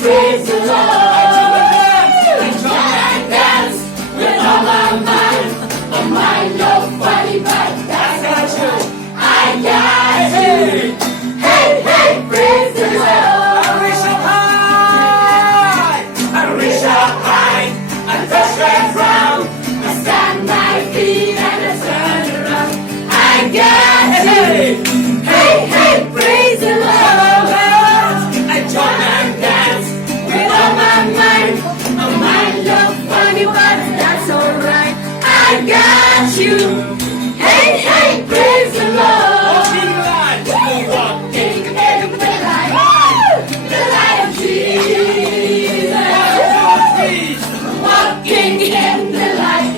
praise the Lord. I jump and dance with all my mind. Oh my love, funny, but that's not true. I got you. Hey, hey, praise the Lord. I reach up high. I reach up high. I touch the ground. I stand my feet and I turn around. I got you. Hey, hey, praise the Lord. I jump and dance with all my mind. Oh my love, funny, but that's alright. I got you. Hey, hey, praise the Lord. Walking in the light, the light of Jesus. Walking in the light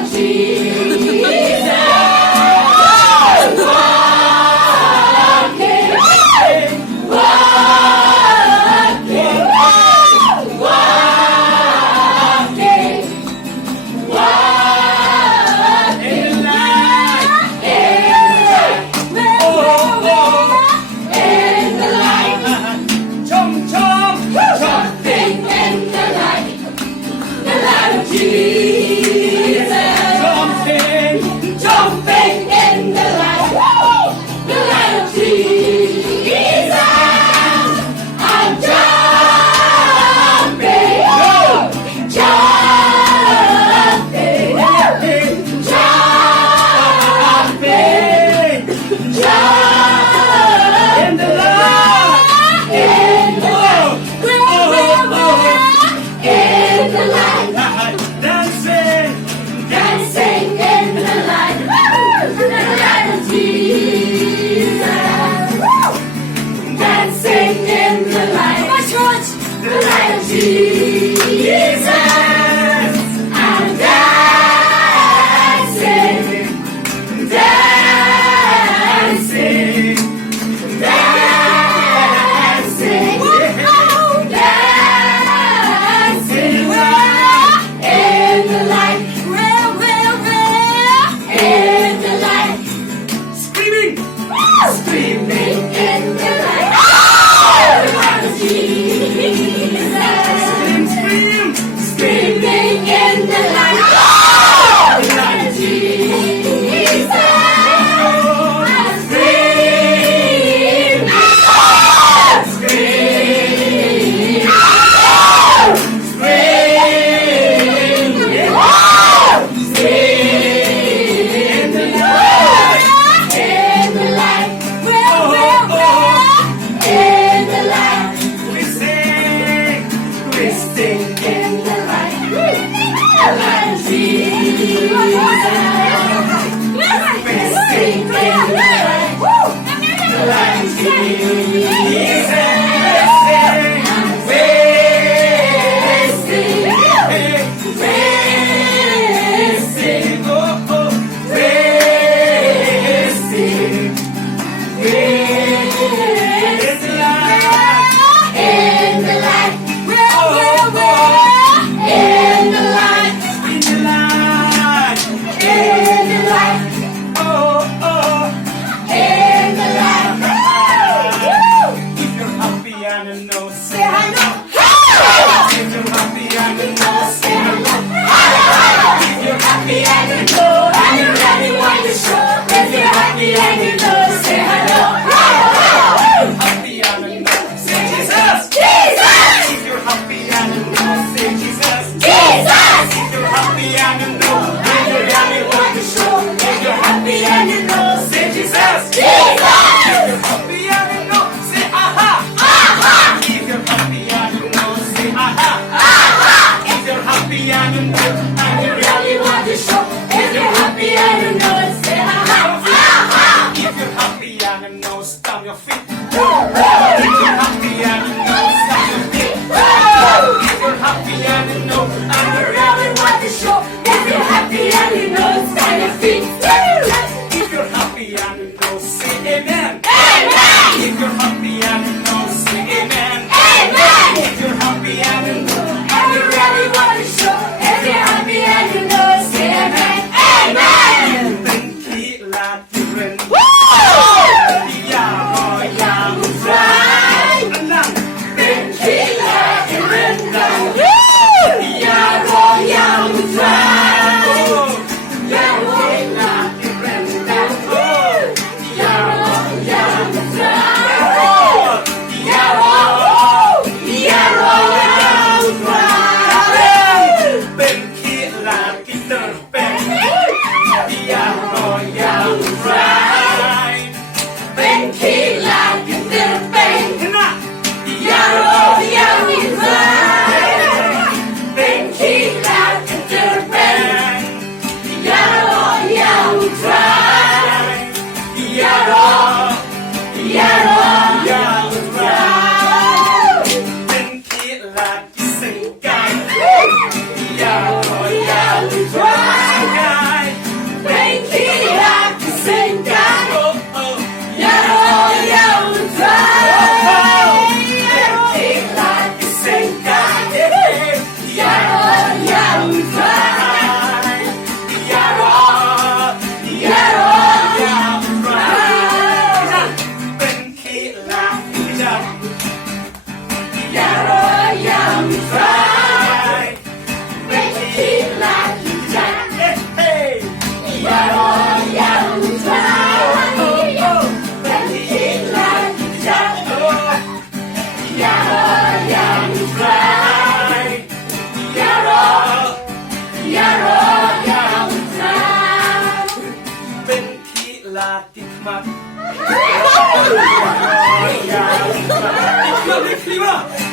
of Jesus. 클리브라.